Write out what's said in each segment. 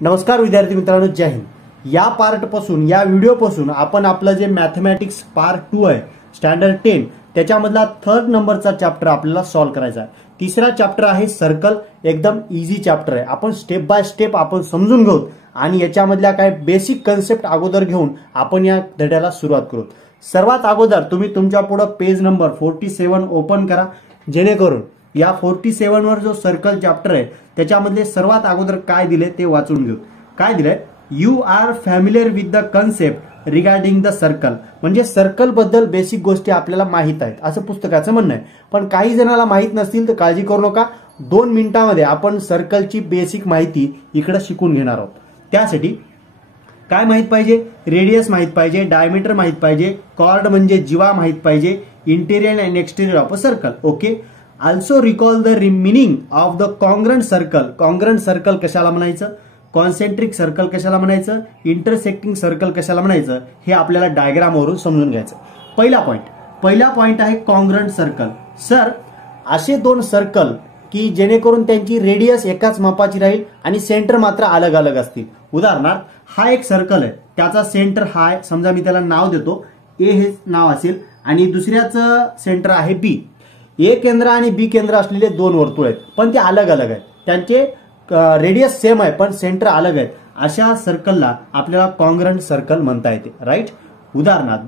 नमस्कार विद्यार्थी मित्रांनो, जय हिंद। या पार्टपासून या व्हिडिओपासून आपण आपलं जे मॅथमॅटिक्स पार्ट 2 आहे स्टँडर्ड 10 त्याच्यामधला 3rd नंबरचा चॅप्टर आपल्याला सॉल्व्ह करायचा आहे। तिसरा चॅप्टर आहे सर्कल, एकदम इझी चॅप्टर आहे। आपण स्टेप बाय स्टेप आपण समजून घेऊ आणि याच्यामधल्या काही बेसिक कन्सेप्ट अगोदर घेऊन आपण या धड्याला सुरुवात करू। सर्वात अगोदर तुम्ही तुमच्या पुढे पेज नंबर 47 ओपन करा, जेणेकरून या 47 वर जो सर्कल चॅप्टर आहे त्याच्यामधले सर्वात अगोदर काय दिले ते वाचून घेऊ। काय दिलंय? You are familiar with the concept regarding the circle, म्हणजे सर्कल बद्दल बेसिक गोष्टी आपल्याला माहित आहेत असं पुस्तकाचं म्हणणं आहे। पण काही जणांना माहित नसतील तर काळजी करू नका, 2 मिनिटांमध्ये आपण सर्कलची बेसिक माहिती इकडे शिकून घेणार आहोत। त्यासाठी काय माहित पाहिजे? रेडियस माहित पाहिजे, डायमीटर माहित पाहिजे, कॉर्ड म्हणजे जीवा माहित पाहिजे, interior and exterior of a circle. Okay, also recall the remaining of the congruent circle. Congruent circle कशाला म्हणायचं, कॉन्सेंट्रिक सर्कल कशाला म्हणायचं, इंटरसेक्टिंग सर्कल कशाला म्हणायचं, हे आपल्याला डायग्राम वरून समजून घ्यायचं। पहिला पॉइंट आहे कॉन्ग्रंट सर्कल। सर, असे 2 सर्कल की जेणेकरून त्यांची रेडियस एकाच मापाची राहील आणि सेंटर मात्र अलग अलग असतील। उदाहरणार्थ हा एक सर्कल आहे, त्याचा सेंटर हा आहे, समजा मी त्याला नाव देतो ए हे नाव असेल आणि दुसऱ्याचं सेंटर आहे बी। ए केंद्र आणि बी केंद्र असलेले 2 वर्तुळ आहेत, पण ते अलग अलग आहेत, त्यांचे रेडियस सेम आहे पण सेंटर अलग आहेत। अशा सर्कलला आपल्याला कॉन्ग्रंट सर्कल म्हणता येते, राईट। उदाहरणार्थ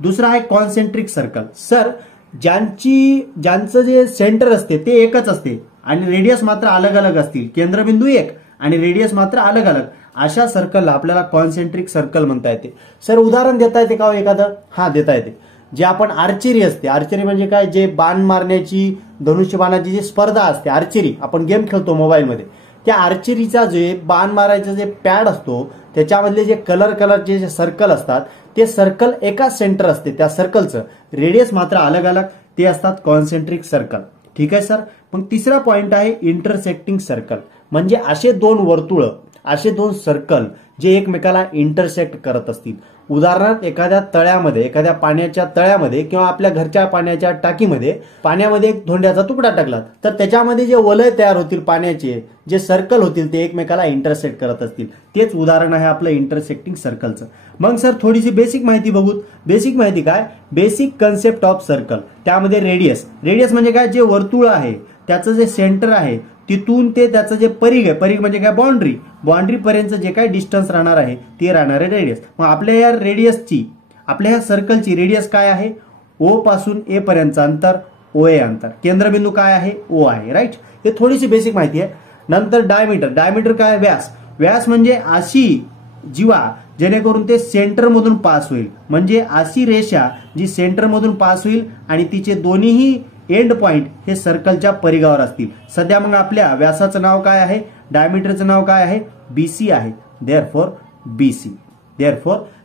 दुसरं आहे कॉन्सेंट्रिक सर्कल। सर, ज्यांचं जे सेंटर असते ते एकच असते आणि रेडियस मात्र अलग अलग असतील, केंद्रबिंदू एक आणि रेडियस मात्र अलग अलग, अशा सर्कलला आपल्याला कॉन्सेंट्रिक सर्कल म्हणता येते। सर, उदाहरण देता येते का एखादं? हा, देता येते। जे आपण आर्चरी असते, आर्चरी म्हणजे काय, जे बाण मारण्याची धनुष्यबाणाची जी स्पर्धा असते, आर्चरी आपण गेम खेळतो मोबाईलमध्ये, त्या आर्चरीचा जे बाण मारायचा जे पॅड असतो त्याच्यामधले जे कलरचे जे सर्कल असतात ते सर्कल एकाच सेंटर असते, त्या सर्कलचं रेडियस मात्र अलग अलग, ते असतात कॉन्सेंट्रिक सर्कल। ठीक आहे सर। मग तिसरा पॉइंट आहे इंटरसेक्टिंग सर्कल, म्हणजे असे 2 वर्तुळ, असे 2 सर्कल जे एकमेकाला इंटरसेक्ट करत असतील। उदाहरणार्थ एखाद्या तळ्यामध्ये, एखाद्या पाण्याच्या तळ्यामध्ये किंवा आपल्या घरच्या पाण्याच्या टाकीमध्ये पाण्यामध्ये एक धोंड्याचा तुकडा टाकला तर त्याच्यामध्ये जे वलय तयार होतील, पाण्याचे जे सर्कल होतील ते एकमेकाला इंटरसेक्ट करत असतील, तेच उदाहरण आहे आपलं इंटरसेक्टिंग सर्कलचं। मग सर थोडीशी बेसिक माहिती बघू। बेसिक माहिती काय? बेसिक कन्सेप्ट ऑफ सर्कल, त्यामध्ये रेडियस म्हणजे काय, जे वर्तुळ आहे त्याचं जे सेंटर आहे तिथून ते त्याचं जे परिघ आहे, परिघ म्हणजे काय, बाउंड्री पर्यंत जे काय डिस्टन्स राहणार आहे ते राहणार आहे रेडियस। मग आपल्या या रेडियसची, आपल्या या सर्कलची रेडियस काय आहे? ओ पासून ए पर्यंतचं अंतर, ओ ए अंतर, केंद्रबिंदू काय आहे, ओ आहे, राईट। हे थोडीशी बेसिक माहिती आहे। नंतर डायमीटर काय? व्यास म्हणजे अशी जीवा जेणेकरून ते सेंटर मधून पास होईल, म्हणजे अशी रेषा जी सेंटर मधून पास होईल आणि तिचे दोन्हीही एंड पॉइंट हे सर्कलच्या परिघावर असतील। सध्या मग आपल्या व्यासाचं नाव काय आहे, डायमीटरचं नाव काय आहे, बीसी आहे, देअरफॉर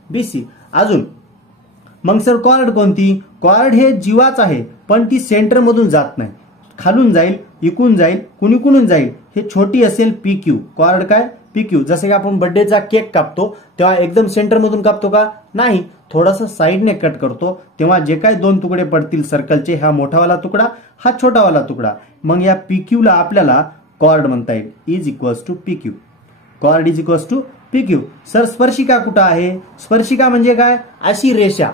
बीसी। अजून मग सर कॉर्ड कोणती? कॉर्ड हे जीवाच आहे पण ती सेंटर मधून जात नाही, खालून जाईल, इकून जाईल, कुणीकडून जाईल, हे छोटी असेल PQ। कॉर्ड काय? PQ। जसे की आपण बर्थडेचा केक कापतो तेव्हा एकदम सेंटर मधून कापतो का? नाही, थोडासा साइडने कट करतो, तेव्हा जे काही 2 तुकडे पडतील सर्कलचे, हा मोठावाला तुकडा, हा छोटावाला तुकडा, मग या PQ ला आपल्याला कॉर्ड म्हणता येईल, is equals to PQ। Chord is equals to PQ। Sir स्पर्शिका कुठं आहे? स्पर्शिका म्हणजे काय? अशी रेषा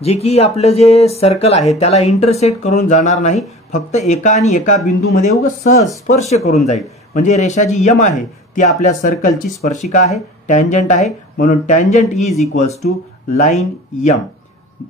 जे की आपलं जे सर्कल आहे त्याला इंटरसेक्ट करून जाणार नाही, फक्त एका बिंदूमध्ये सहज स्पर्श करून जाईल, म्हणजे रेषा जी यम आहे ती आपल्या सर्कलची स्पर्शिका आहे, टँजंट आहे, म्हणून tangent is equals to line M.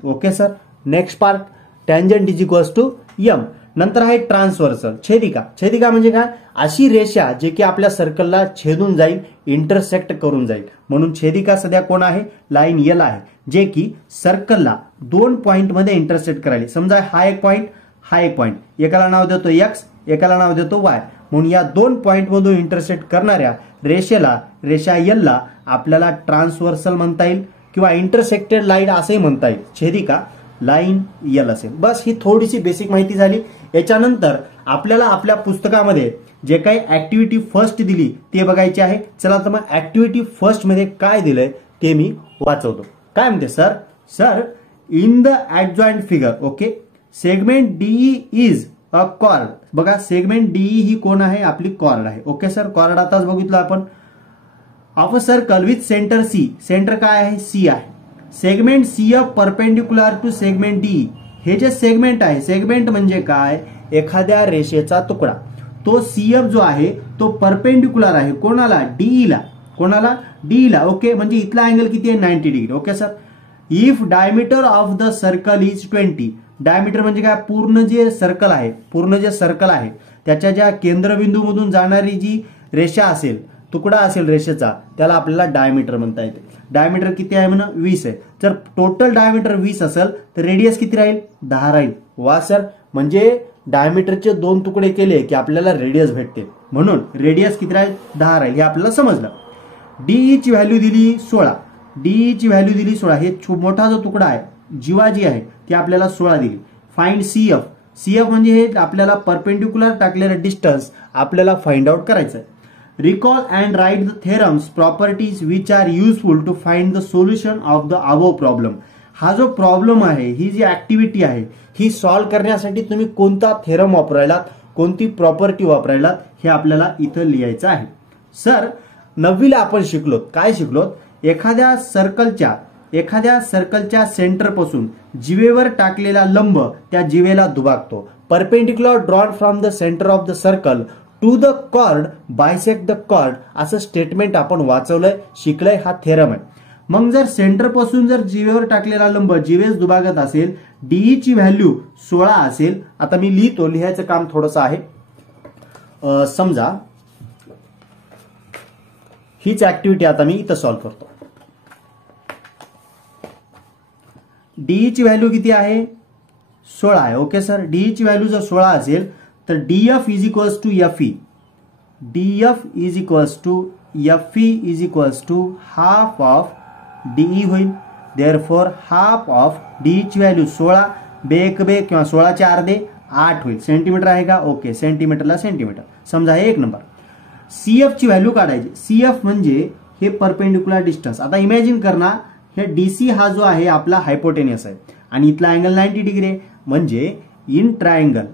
Okay sir. Next part, tangent is equals to M. नंतर आहे ट्रान्सव्हर्सल, छेदिका म्हणजे काय? अशी रेषा जे की आपल्या सर्कलला छेदून जाईल, इंटरसेक्ट करून जाईल, म्हणून छेदिका सध्या कोण आहे? लाईन यल आहे, जे की सर्कलला 2 पॉइंट मध्ये इंटरसेक्ट करायला। समजा हा एक पॉइंट, एकाला नाव देतो X, एकाला नाव देतो Y, म्हणून या 2 पॉइंट मधून इंटरसेक्ट करणाऱ्या रेषा यल ला आपल्याला ट्रान्सव्हर्सल म्हणता येईल किंवा इंटरसेक्टेड लाईन असंही म्हणता येईल, छेदिका लाईन यल असेल। बस ही थोडीशी बेसिक माहिती झाली। याच्यानंतर आपल्याला आपल्या पुस्तकामध्ये जे काही ऍक्टिव्हिटी फर्स्ट दिली ते बघायचे आहे। चला तर मग ऍक्टिव्हिटी फर्स्ट मध्ये काय दिलंय ते मी वाचवतो। काय म्हणते sir, in the adjoint figure, okay, segment DE is a cord. बघा सेगमेंट DE ही कोण आहे? आपली कॉर्ड आहे। ओके सर, कॉर्ड आताच बघितलं आपण। Of a circle with centre C, centre काय आहे सी आहे, segment CF perpendicular to segment DE, हे जे सेगमेंट आहे, सेगमेंट म्हणजे काय, एखाद्या रेषेचा तुकडा, तो CF जो आहे तो परपेंडिक्युलर आहे कोणाला, DE ला, कोणाला DE ला, ओके, म्हणजे इथला अँगल किती आहे 90 degree, okay sir. If diameter of the circle is 20, diameter म्हणजे काय, पूर्ण जे सर्कल आहे, पूर्ण जे सर्कल आहे त्याच्या ज्या केंद्रबिंदू मधून जाणारी जी रेषा असेल, तुकडा असेल रेषेचा, त्याला आपल्याला डायमीटर म्हणता येते. डायमीटर किती आहे म्हणा 20 आहे. जर टोटल डायमीटर 20 असेल तर रेडियस किती राहील 10 राहील. वा सर, म्हणजे डायमीटरचे 2 तुकडे केले की आपल्याला रेडियस भेटते, म्हणून रेडियस किती राहील 10 राहील, हे आपल्याला समजलं. DE ची व्हॅल्यू दिली 16, DE ची व्हॅल्यू दिली 16, हे मोठा जो तुकडा आहे जीवा जी आहे ती आपल्याला 16 दिली. फाइंड CF, CF म्हणजे हे आपल्याला परपेंडिक्युलर टाकलेलं डिस्टन्स आपल्याला फाइंड आउट करायचं आहे. Recall and write the theorems, properties which are useful to find the solution of the above problem. हा जो प्रॉब्लेम आहे, ही जी ऍक्टिव्हिटी आहे, ही सॉल्व्ह करण्यासाठी तुम्ही कोणता थेरम वापरायलात, कोणती प्रॉपर्टी वापरायलात, हे आपल्याला इथं लिहायचं आहे. सर 9वी ला आपण शिकलो, काय शिकलो, एखाद्या सर्कलच्या सेंटर पासून जीवेवर टाकलेला लंब त्या जीवेला दुभागतो. Perpendicular drawn from the centre of the circle to the chord bisect the chord, असं स्टेटमेंट आपण वाचवलंय, शिकलंय, हा थेरम आहे. मग जर सेंटर पासून जर जीवेवर टाकलेला लंब जीवेस दुभागत असेल, DE ची व्हॅल्यू 16 असेल. आता मी लिहितो, लिहायचं काम थोडंसं आहे. समजा हीच ऍक्टिव्हिटी आता मी इथं सॉल्व्ह करतो. DE ची व्हॅल्यू किती आहे 16 आहे, ओके सर. DE ची व्हॅल्यू जर 16 असेल तर DF is equals to FE, DF is equals to FE is equals to half of DE होईल. देअरफॉर हाफ ऑफ DE ची व्हॅल्यू 16 बेक किंवा 16 चे अर्धे 8 होईल. सेंटीमीटर आहे का, ओके, सेंटीमीटरला सेंटीमीटर समजा, हे 1 नंबर. CF ची व्हॅल्यू काढायची. CF म्हणजे हे परपेंडिक्युलर डिस्टन्स. आता इमॅजिन करना, हे DC हा जो आहे आपला हायपोटेनियस आहे आणि इथला अँगल 90 डिग्री आहे, म्हणजे इन ट्रायंगल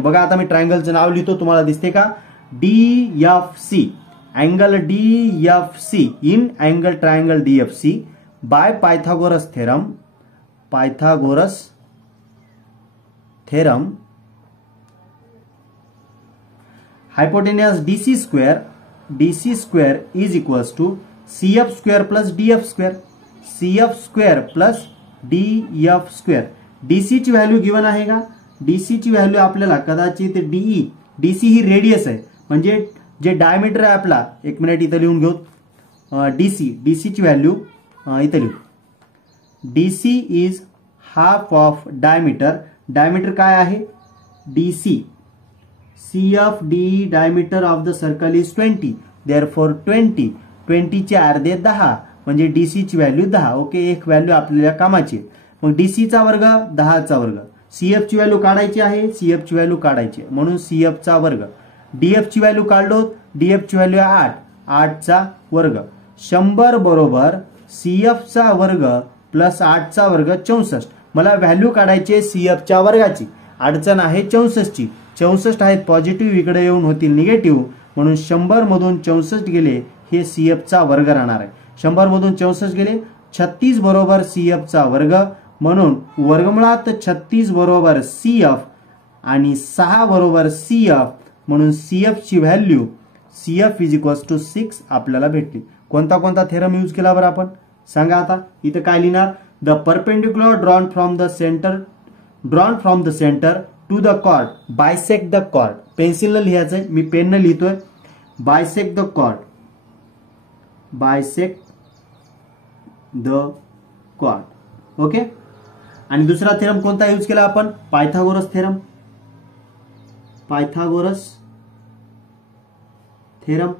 बघा, आता मी ट्रायंगलचं नाव लिहितो, तुम्हाला दिसते का, DFC, angle DFC in angle triangle DFC by Pythagoras theorem, hypotenuse DC square is equals to CF square plus DF square, CF square plus DF square. DC ची value given आहे का, DC ची व्हॅल्यू आपल्याला कदाचित DC ही radius आहे, म्हणजे जे diameter आहे आपला, 1 मिनिट इथं लिहून घेऊ. DC ची व्हॅल्यू इथं लिहू. DC is half of diameter काय आहे DC, CF DE diameter of the circle is 20, therefore 20 चे अर्धे 10, म्हणजे DC ची व्हॅल्यू 10, ओके, एक व्हॅल्यू आपल्याला कामाची. मग DC चा वर्ग 10 चा वर्ग, CF ची व्हॅल्यू काढायची आहे, CF ची व्हॅल्यू काढायची आहे, म्हणून CF चा वर्ग. DF ची व्हॅल्यू काढलो, DF ची व्हॅल्यू 8 चा वर्ग. 100 बरोबर CF चा वर्ग प्लस 8 चा वर्ग 64. मला व्हॅल्यू काढायची CF च्या वर्गाची, अडचण आहे 64 ची. 64 आहेत पॉझिटिव्ह, इकडे येऊन होतील निगेटिव्ह, म्हणून 100 मधून 64 गेले, हे CF चा वर्ग राहणार आहे. 100 मधून 64 गेले, 36 बरोबर CF चा वर्ग, म्हणून वर्गमुळात 36 बरोबर CF आणि 6 बरोबर CF, म्हणून CF ची value CF is equals to 6 आपल्याला भेटली. कोणता थेरम यूज केला बरं आपण सांगा. आता इथं काय लिहिणार, the perpendicular drawn from the centre to the chord bisect the chord. पेन्सिलनं लिहायचंय, मी पेननं लिहितोय. Bisect the chord, okay. आणि दुसरा थेरम कोणता यूज केला आपण, पायथागोरस थेरम.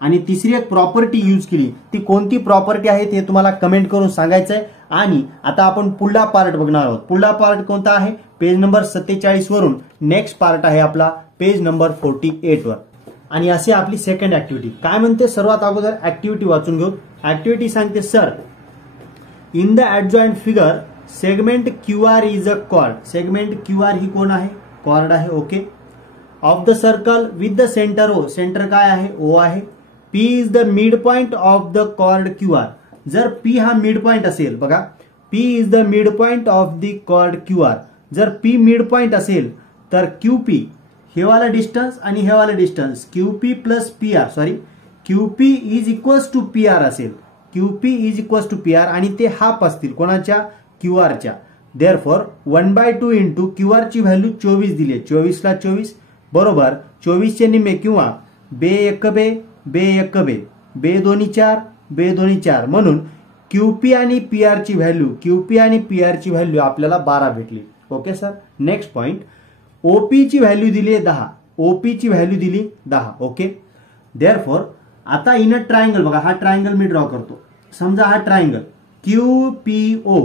आणि तिसरी एक प्रॉपर्टी यूज केली, ती कोणती प्रॉपर्टी आहे ते तुम्हाला कमेंट करून सांगायचंय. आणि आता आपण पुढला पार्ट बघणार आहोत. पुढला पार्ट कोणता आहे, पेज नंबर 47 वरून नेक्स्ट पार्ट आहे आपला पेज नंबर 48 वर. आणि अशी आपली सेकंड ऍक्टिव्हिटी काय म्हणते, सर्वात अगोदर ऍक्टिव्हिटी वाचून घेऊ. ऍक्टिव्हिटी सांगते, sir in the adjoint figure segment QR is a chord. Segment QR ही कोण आहे, कॉर्ड आहे, okay. Of the circle with the centre O, centre काय आहे ओ आहे. P is the mid point of the chord Q R. जर P हा mid point असेल, बघा P is the mid point of the chord Q R. जर P mid point असेल तर क्यू पी हे वाला डिस्टन्स आणि हे वाला distance Q P plus P R, sorry Q P is equals to P R असेल. Q P is equals to P R आणि ते हाफ असतील कोणाच्या, क्यू आरच्या. देअरफॉर 1/2 इंटू क्यू आर ची व्हॅल्यू 24 दिली आहे. 24 ला 24 बरोबर 24 चे निम्मे किंवा बे एक बे बे एक बे बे दोन्ही 4 बे दोन्ही 4 म्हणून क्यूपी आणि पी आर ची व्हॅल्यू, क्यूपी आणि पी आर ची व्हॅल्यू आपल्याला 12 भेटली. Okay sir. Next point, OP ची व्हॅल्यू दिली आहे 10. ओपी ची व्हॅल्यू दिली 10. ओके. देअरफॉर आता इन अ ट्रायंगल, बघा हा ट्रायंगल मी ड्रॉ करतो. समजा हा triangle QPO.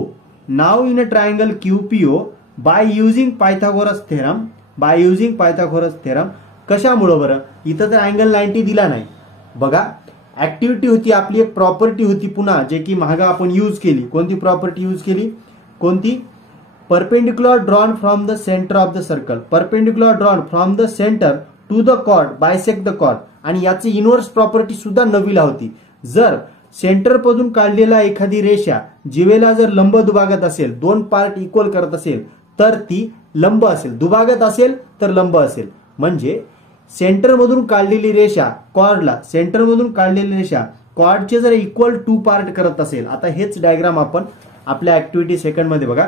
Now in a triangle QPO bye using Pythagoras theorem, bye using Pythagoras theorem. कशामुळे बरं, इथं तर अँगल 90 दिला नाही. बघा ऍक्टिव्हिटी होती आपली, एक प्रॉपर्टी होती पुन्हा जे की महागा आपण यूज केली. कोणती प्रॉपर्टी यूज केली, कोणती, perpendicular drawn from the centre of the circle. Perpendicular drawn from the centre to the chord bisect the chord. आणि याची इनव्हर्स प्रॉपर्टी सुद्धा 9वी ला होती. जर सेंटर पासून काढलेला एखादी रेषा जीवेला जर लंब दुभागत असेल, दोन पार्ट इक्वल करत असेल तर ती लंब असेल, दुभागत असेल तर लंब असेल. म्हणजे सेंटर मधून काढलेली रेषा कॉर्डला, सेंटर मधून काढलेली रेषा कॉर्डचे जर इक्वल 2 पार्ट करत असेल. आता हेच डायग्राम आपण आपल्या ऍक्टिव्हिटी सेकंड मध्ये बघा.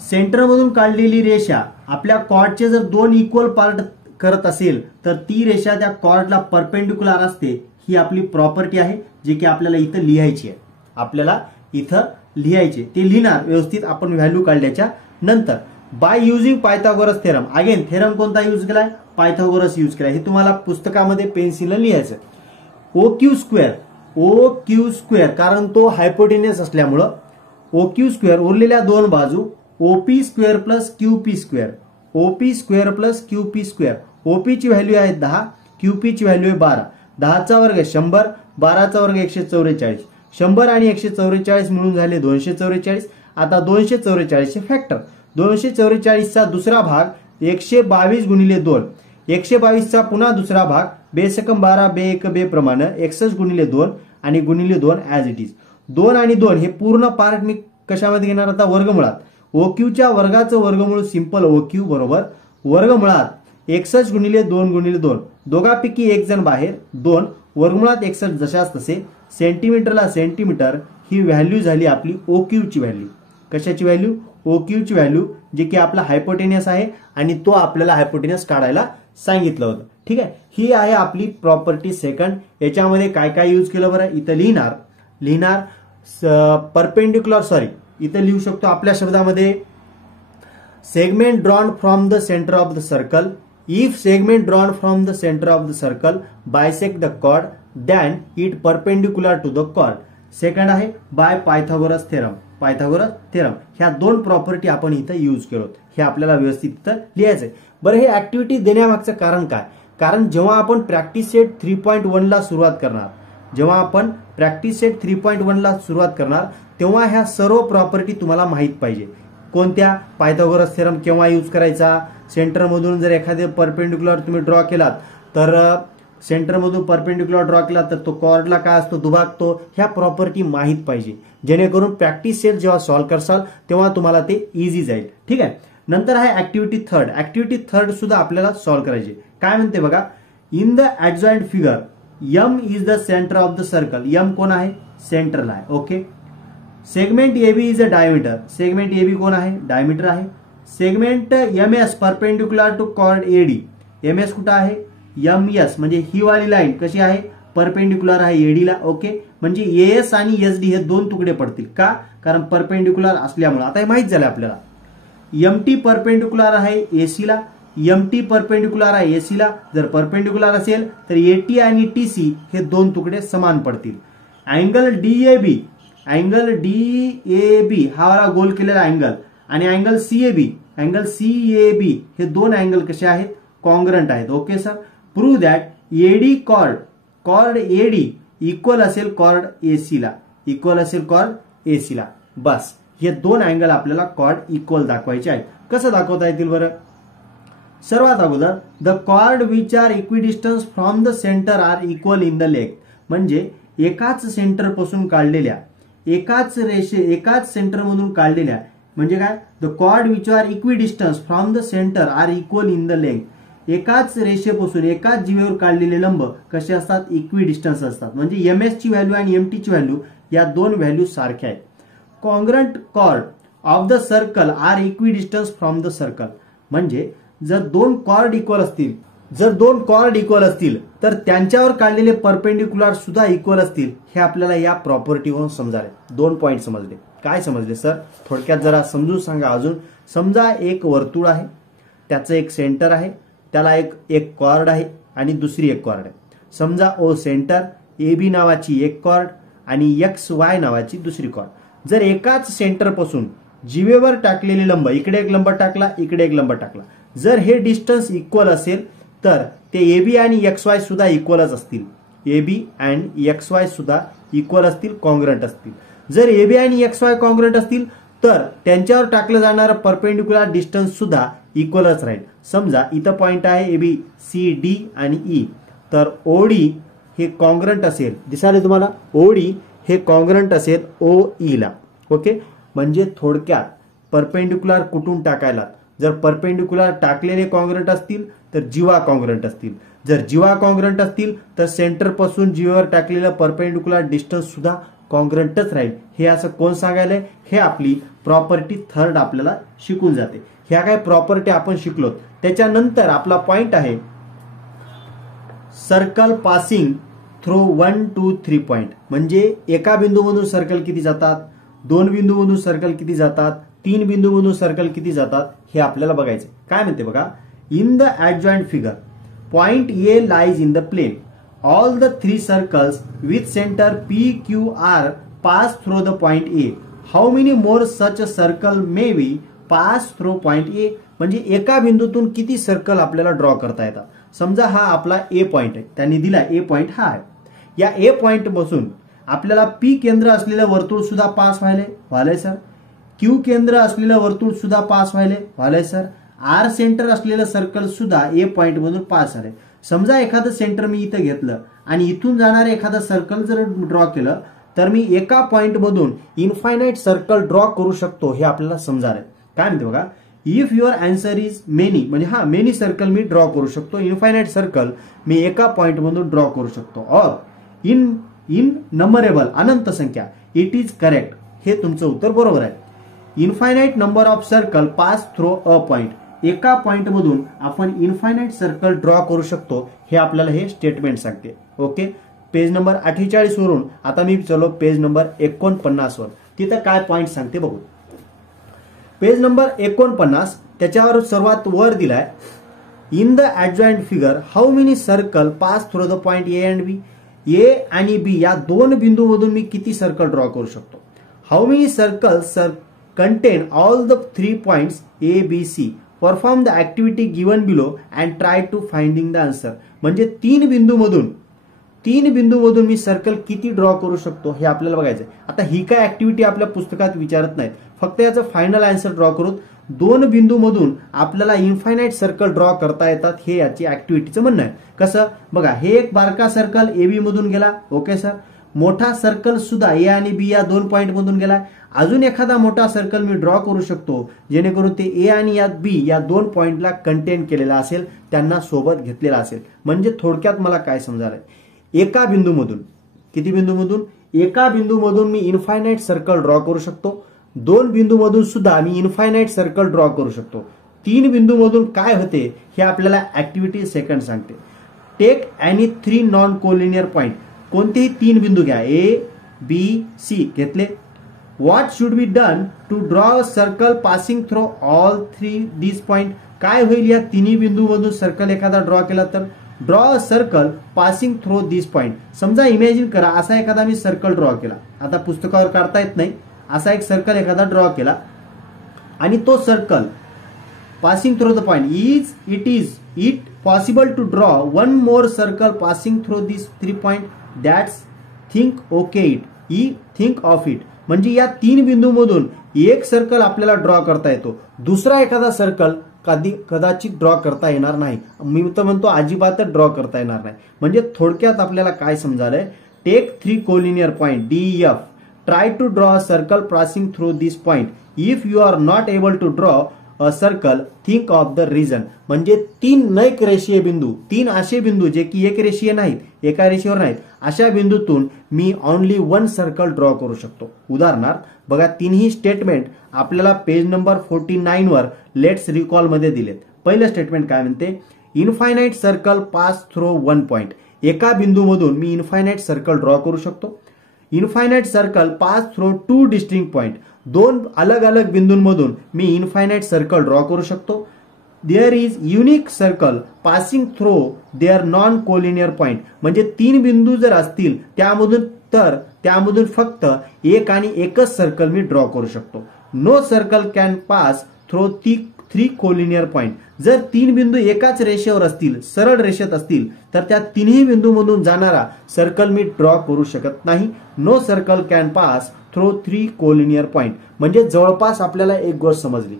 सेंटर मधून काढलेली रेषा आपल्या कॉर्डचे जर 2 इक्वल पार्ट करत असेल तर ती रेषा त्या कॉर्डला परपेंडिक्युलर असते. ही आपली प्रॉपर्टी आहे जी की आपल्याला इथं लिहायची आहे. आपल्याला इथं लिहायचे, ते लिहिणार व्यवस्थित आपण व्हॅल्यू काढल्याच्या नंतर. By using Pythagoras theorem. Again theorem कोणता यूज केलाय, पायथागोरस यूज केलाय. हे तुम्हाला पुस्तकामध्ये पेन्सिलने लिहायचं. O Q square, O Q square कारण तो हायपोटेनियस असल्यामुळं ओ क्यू स्क्वेअर उरलेल्या दोन बाजू OP square plus QP square, OP square plus QP square. OP ची व्हॅल्यू आहे 10, क्यूपी ची व्हॅल्यू आहे 12. 10चा वर्ग 100, 12चा वर्ग 144. 100 आणि 144 मिळून झाले 244. आता 244 चे फॅक्टर, 244 चा दुसरा भाग 122 गुणिले 2, 122 चा पुन्हा दुसरा भाग बेसकम 12 बे 1 बे प्रमाणे 61 गुणिले 2 आणि गुणिले 2 ऍज इट इज. 2 आणि 2 हे पूर्ण पार्ट मी कशामध्ये घेणार आता, वर्गमुळात. ओक्यूच्या वर्गाचं वर्गमूळ सिंपल ओक्यू बरोबर वर्गमुळात 61 गुणिले 2 गुणिले 2. दोघांपैकी एक जण बाहेर, 2 वर्गमुळात 61 जशाच तसे. सेंटीमीटरला सेंटीमीटर ही व्हॅल्यू झाली आपली ओक्यू ची व्हॅल्यू. कशाची व्हॅल्यू, ओक्यू ची व्हॅल्यू, जे की आपला हायपोटेनियस आहे आणि तो आपल्याला हायपोटेनियस काढायला सांगितलं होतं. ठीक आहे. ही आहे आपली प्रॉपर्टी सेकंड. याच्यामध्ये काय काय यूज केलं बरं, इथं लिहिणार परपेंडिक्युलर, सॉरी इथं लिहू शकतो आपल्या शब्दामध्ये segment drawn from the centre of the circle. If segment drawn from the centre of the circle bisect the chord then it perpendicular to the chord. Second आहे by Pythagoras theorem. Pythagoras theorem ह्या दोन property आपण इथं use केलो. हे आपल्याला व्यवस्थित इथं लिहायचंय. बरं हे ऍक्टिव्हिटी देण्यामागचं कारण काय, कारण जेव्हा आपण प्रॅक्टिस सेट 3.1 ला सुरुवात करणार, जेव्हा आपण प्रॅक्टिस सेट 3.1 ला सुरुवात करणार तेव्हा ह्या सर्व प्रॉपर्टी तुम्हाला माहित पाहिजे. कोणत्या, पायथागोरस थेरम केव्हा यूज करायचा, सेंटर मधून जर एखादे परपेंडिक्युलर तुम्ही ड्रॉ केलात तर सेंटर मधून परपेंडिक्युलर ड्रॉ केला तर तो कॉर्डला काय असतो, दुभागतो. ह्या प्रॉपर्टी माहित पाहिजे जेणेकरून प्रॅक्टिस सेट जेव्हा सॉल्व्ह करसाल तेव्हा तुम्हाला ते इझी जाईल. ठीक आहे. नंतर आहे ऍक्टिव्हिटी थर्ड. ऍक्टिव्हिटी थर्ड सुद्धा आपल्याला सॉल्व्ह करायची. काय म्हणते बघा, in the adjoint figure M is the centre of the circle. M कोण आहे, सेंटरला आहे. Okay. Segment AB is a diameter. Segment AB कोण आहे, डायमीटर आहे. Segment M S perpendicular to chord AD. M S कुठं आहे, एम एस म्हणजे ही वाली लाईन कशी आहे, परपेंडिक्युलर आहे एडीला. ओके. म्हणजे एएस आणि एसडी हे दोन तुकडे पडतील. का, कारण परपेंडिक्युलर असल्यामुळे. आता हे माहित झालं आपल्याला. एमटी परपेंडिक्युलर आहे एसीला, एमटी परपेंडिक्युलर आहे एसीला. जर परपेंडिक्युलर असेल तर एटी आणि टीसी हे दोन तुकडे समान पडतील. अँगल डीएबी, अँगल डीएबी हा वाला गोल केलेला अँगल आणि अँगल सीएबी, अँगल सीएबी हे दोन अँगल कसे आहेत, कॉन्ग्रंट आहेत. Okay sir. Prove that AD chord, chord AD equal असेल कॉर्ड एसीला, इक्वल असेल कॉर्ड एसीला. बस हे दोन अँगल आपल्याला कॉर्ड इक्वल दाखवायचे आहेत. कसं दाखवता येतील बरं, सर्वात अगोदर the chord which are equidistance from the centre are equal in the leg, म्हणजे एकाच सेंटर पासून काढलेल्या एकाच सेंटर मधून काढलेल्या म्हणजे काय, the chord which are equidistance from the centre are equal in the leg, एकाच रेषेपासून एकाच जीवेवर काढलेले लंब कसे असतात, इक्विडिस्टन्स असतात. म्हणजे एमएस ची व्हॅल्यू आणि एमटी ची व्हॅल्यू या दोन व्हॅल्यू सारख्या आहेत. Congruent chord of the circle are equidistance from the circle, म्हणजे जर दोन कॉर्ड इक्वल असतील तर त्यांच्यावर काढलेले परपेंडिक्युलर सुद्धा इक्वल असतील. हे आपल्याला या प्रॉपर्टीवरून समजाले. 2 पॉइंट समजले. काय समजले सर? थोडक्यात जरा समजून सांगा अजून. समजा एक वर्तुळ आहे, त्याचं एक सेंटर आहे, त्याला एक कॉर्ड आहे आणि दुसरी एक कॉर्ड आहे. समजा ओ सेंटर, ए बी नावाची एक कॉर्ड आणि एक्स वाय नावाची दुसरी कॉर्ड. जर एकाच सेंटर पासून जीवेवर टाकलेले लंब, इकडे एक लंब टाकला, इकडे एक लंब टाकला, जर हे डिस्टन्स इक्वल असेल तर ते ए बी आणि एक्स वाय सुद्धा इक्वलच असतील. A B and X Y सुद्धा इक्वल असतील, कॉन्ग्रंट असतील. जर ए बी आणि एक्स वाय कॉन्ग्रंट असतील तर त्यांच्यावर टाकलं जाणारं परपेंडिक्युलर डिस्टन्स सुद्धा इक्वलच राहील. समजा इथं पॉइंट आहे ए बी, सी, डी आणि ई, तर ओडी हे कॉन्ग्रंट असेल. दिसाले तुम्हाला? ओडी हे कॉन्ग्रंट असेल ओ ई ला. ओके, म्हणजे थोडक्यात परपेंडिक्युलर कुठून टाकायला, जर परपेंडिक्युलर टाकलेले कॉन्ग्रंट असतील तर जीवा कॉन्ग्रंट असतील. जर जीवा कॉन्ग्रंट असतील तर सेंटर पासून जीवेवर टाकलेलं परपेंडिक्युलर डिस्टन्स सुद्धा कॉन्ग्रंटच राहील. हे असं कोण सांगायलंय? हे आपली प्रॉपर्टी थर्ड आपल्याला शिकून जाते. ह्या काय प्रॉपर्टी आपण शिकलो. त्याच्यानंतर आपला पॉइंट आहे सर्कल पासिंग थ्रू 1, 2, 3 पॉइंट. म्हणजे एका बिंदूमधून सर्कल किती जातात, 2 बिंदूमधून सर्कल किती जातात, 3 बिंदूमधून सर्कल किती जातात, हे आपल्याला बघायचं. काय म्हणते बघा, in the adjoint figure point A lies in the plane. All the 3 circles with center P, Q, R pass through the point A. How many more such a circle may we pass through point A? म्हणजे एका बिंदूतून किती circle आपल्याला draw करता येतात. समजा हा आपला ए पॉइंट आहे, त्यांनी दिला ए पॉइंट हा आहे. या ए पॉइंट पासून आपल्याला पी केंद्र असलेलं वर्तुळ सुद्धा पास व्हायलंय सर. क्यू केंद्र असलेलं वर्तुळ सुद्धा पास व्हायलंय सर. आर सेंटर असलेलं सर्कल सुद्धा ए पॉइंट मधून पास झालंय. समजा एखादं सेंटर मी इथं घेतलं आणि इथून जाणारं एखादं सर्कल जर ड्रॉ केलं तर मी एका पॉइंट मधून इनफायनाइट सर्कल ड्रॉ करू शकतो. हे आपल्याला समजायला. काय म्हणते बघा, if your answer is many, म्हणजे हा मेनी सर्कल मी ड्रॉ करू शकतो, इनफायनाइट सर्कल मी एका पॉइंट मधून ड्रॉ करू शकतो. और इन नंबरेबल, अनंत संख्या, इट इज करेक्ट. हे तुमचं उत्तर बरोबर आहे. Infinite number of circle pass through a point. एका पॉइंट मधून आपण इनफायनाइट सर्कल ड्रॉ करू शकतो. हे आपल्याला हे स्टेटमेंट सांगते. ओके, पेज नंबर 48 वरून आता मी चलो पेज नंबर 49 वर. तिथं काय पॉइंट सांगते बघू. पेज नंबर 49 त्याच्यावर सर्वात वर दिलाय, in the adjoint figure how many circle pass through the point A and B. A आणि बी या दोन बिंदूमधून मी किती सर्कल ड्रॉ करू शकतो. How many circles contain all the 3 points A B C. Perform the activity given below and try to finding the answer. म्हणजे 3 बिंदूमधून मी circle किती ड्रॉ करू शकतो हे आपल्याला बघायचं. आता ही काय ऍक्टिव्हिटी आपल्या पुस्तकात विचारत नाहीत, फक्त याचं फायनल आन्सर ड्रॉ करून 2 बिंदूमधून आपल्याला इनफायनाइट सर्कल ड्रॉ करता येतात. हे याची ऍक्टिव्हिटीचं म्हणणं आहे. कसं बघा, हे एक बारका सर्कल ए बी मधून गेला. Okay sir. मोठा सर्कल सुद्धा ए आणि बी या 2 पॉइंट मधून गेला. अजून एखादा मोठा सर्कल मी ड्रॉ करू शकतो जेणेकरून ते ए आणि या बी या 2 पॉइंटला कंटेन केलेला असेल, त्यांना सोबत घेतलेला असेल. म्हणजे थोडक्यात मला काय समजायला, एका बिंदूमधून, किती बिंदूमधून, एका बिंदूमधून मी इनफायनाइट सर्कल ड्रॉ करू शकतो. 2 बिंदूमधून सुद्धा मी इनफायनाइट सर्कल ड्रॉ करू शकतो. 3 बिंदूमधून काय होते हे आपल्याला ऍक्टिव्हिटी सेकंड सांगते. Take any 3 non collinear point. कोणतेही 3 बिंदू घ्या, ए बी सी घेतले. What should be done to draw a circle passing through all 3 this point. काय होईल या 3 बिंदूमधून सर्कल एखादा ड्रॉ केला तर, draw a circle passing through this point. समजा इमॅजिन करा असा एखादा मी सर्कल ड्रॉ केला. आता पुस्तकावर काढता येत नाही. असा एक सर्कल एखादा ड्रॉ केला आणि तो circle passing through the point is it possible to draw 1 more circle passing through this 3 point. That's think okay it, think of it. म्हणजे या 3 बिंदूमधून एक सर्कल आपल्याला ड्रॉ करता येतो, दुसरा एखादा सर्कल कदाचित ड्रॉ करता येणार नाही. मी तर म्हणतो अजिबातच ड्रॉ करता येणार नाही. म्हणजे थोडक्यात आपल्याला काय समजालंय, take 3 collinear point DEF, try to draw a circle passing through this point. If you are not able to draw a circle, think of the reason. म्हणजे 3 नैक रेषीय बिंदू, 3 असे बिंदू जे की एक रेषीय नाहीत, एका रेषेवर नाहीत, अशा बिंदूतून मी ओनली 1 सर्कल ड्रॉ करू शकतो. उदाहरणार्थ बघा, तिन्ही स्टेटमेंट आपल्याला पेज नंबर 49 वर लेट्स रिकॉल मध्ये दिलेत. पहिलं स्टेटमेंट काय म्हणते, infinite circle pass through 1 point. एका बिंदूमधून मी इनफायनाइट सर्कल ड्रॉ करू शकतो. Infinite circle pass through 2 distinct point. 2 अलग अलग बिंदूंमधून मी इनफायनाइट सर्कल ड्रॉ करू शकतो. There is unique circle passing through there non collinear point. म्हणजे 3 बिंदू जर असतील त्यामधून फक्त एक आणि एकच सर्कल मी ड्रॉ करू शकतो. No circle can pass through 3 collinear point. जर 3 बिंदू एकाच रेषेवर असतील, सरळ रेषेत असतील, तर त्या तिन्ही बिंदूमधून जाणारा सर्कल मी ड्रॉ करू शकत नाही. No circle can pass through 3 collinear point. म्हणजे जवळपास आपल्याला एक गोष्ट समजली,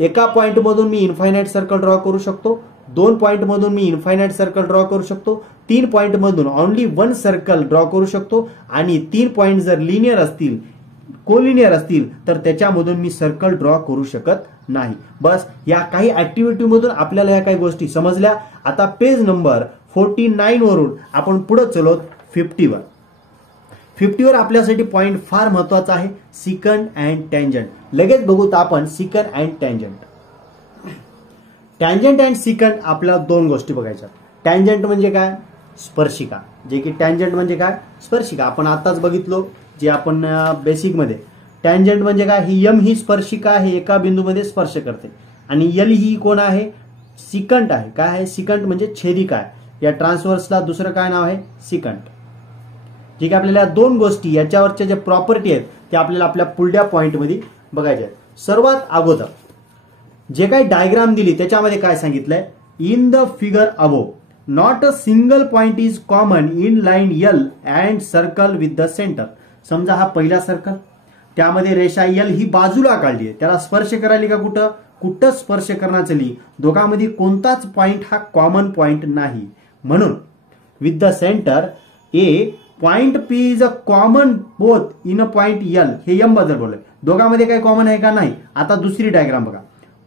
एका पॉइंट मधून मी इनफायनाइट सर्कल ड्रॉ करू शकतो, 2 पॉइंट मधून मी इनफायनाइट सर्कल ड्रॉ करू शकतो, 3 पॉइंट मधून ओनली 1 सर्कल ड्रॉ करू शकतो. आणि 3 पॉइंट जर लिनियर असतील, कोलिनियर असतील, तर त्याच्यामधून मी सर्कल ड्रॉ करू शकत नाही. बस या काही ऍक्टिव्हिटी मधून आपल्याला या काही गोष्टी समजल्या. आता पेज नंबर 49 वरून आपण पुढे चलो 50 वर. 50 वर आपल्यासाठी पॉइंट फार महत्वाचा आहे, सिकंड अँड टँजंट. लगेच बघूत आपण second and tangent. Tangent and second आपल्याला 2 गोष्टी बघायच्या. टँजंट म्हणजे काय, स्पर्शिका. जे की टँजंट म्हणजे काय, स्पर्शिका. आपण आताच बघितलो जे आपण बेसिक मध्ये. टँजंट म्हणजे काय, ही एम ही स्पर्शिका आहे, एका बिंदूमध्ये स्पर्श करते. आणि एल ही कोण आहे, सिकंट आहे. काय आहे, सिकंट म्हणजे छेदिका आहे. या ट्रान्सव्हर्सला दुसरं काय नाव आहे, सिकंट. ठीक आहे, आपल्याला 2 गोष्टी याच्यावरच्या ज्या प्रॉपर्टी आहेत त्या आपल्याला आपल्या पुढल्या पॉइंटमध्ये बघायच्या आहेत. सर्वात अगोदर जे काही डायग्राम दिली त्याच्यामध्ये काय सांगितलंय, in the figure above not a single point is common in line L and circle with the centre. समजा हा पहिला सर्कल, त्यामध्ये रेषा एल ही बाजूला काढली आहे, त्याला स्पर्श करायली का, कुठं स्पर्श करणार चली, दोघांमध्ये कोणताच पॉइंट हा कॉमन पॉइंट नाही. म्हणून with the centre A point P is a common both in a point L. हे एम बद्दल बोलले, दोघांमध्ये काही कॉमन आहे का, नाही. आता दुसरी डायग्राम बघा,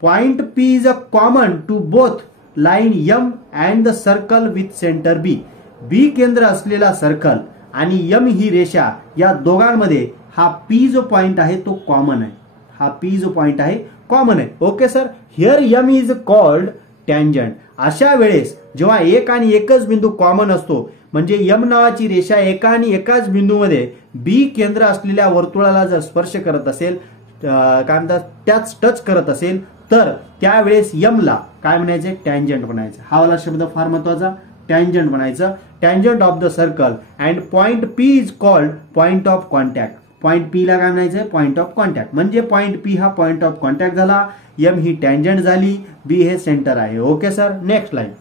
point P is a common to both line M and the circle with centre B. B केंद्र असलेला सर्कल आणि एम ही रेषा, या दोघांमध्ये हा पी जो पॉइंट आहे तो कॉमन आहे. हा पी जो पॉइंट आहे कॉमन आहे. Okay sir, here M is called tangent. अशा वेळेस जेव्हा एक आणि एकच बिंदू कॉमन असतो, म्हणजे एम नावाची रेषा एका आणि एकाच बिंदूमध्ये बी केंद्र असलेल्या वर्तुळाला जर स्पर्श करत असेल, काय म्हणतात, त्याच टच करत असेल, तर त्यावेळेस एम ला काय म्हणायचे, टँजंट म्हणायचं. हा वाला शब्द फार महत्वाचा, टँजंट म्हणायचं. Tangent of the circle and point P is called point of contact. Point P ला काय म्हणायचं, पॉइंट ऑफ कॉन्टॅक्ट. म्हणजे पॉइंट पी हा पॉइंट ऑफ कॉन्टॅक्ट झाला, एम ही टँजंट झाली, बी हे सेंटर आहे. Okay sir, next line.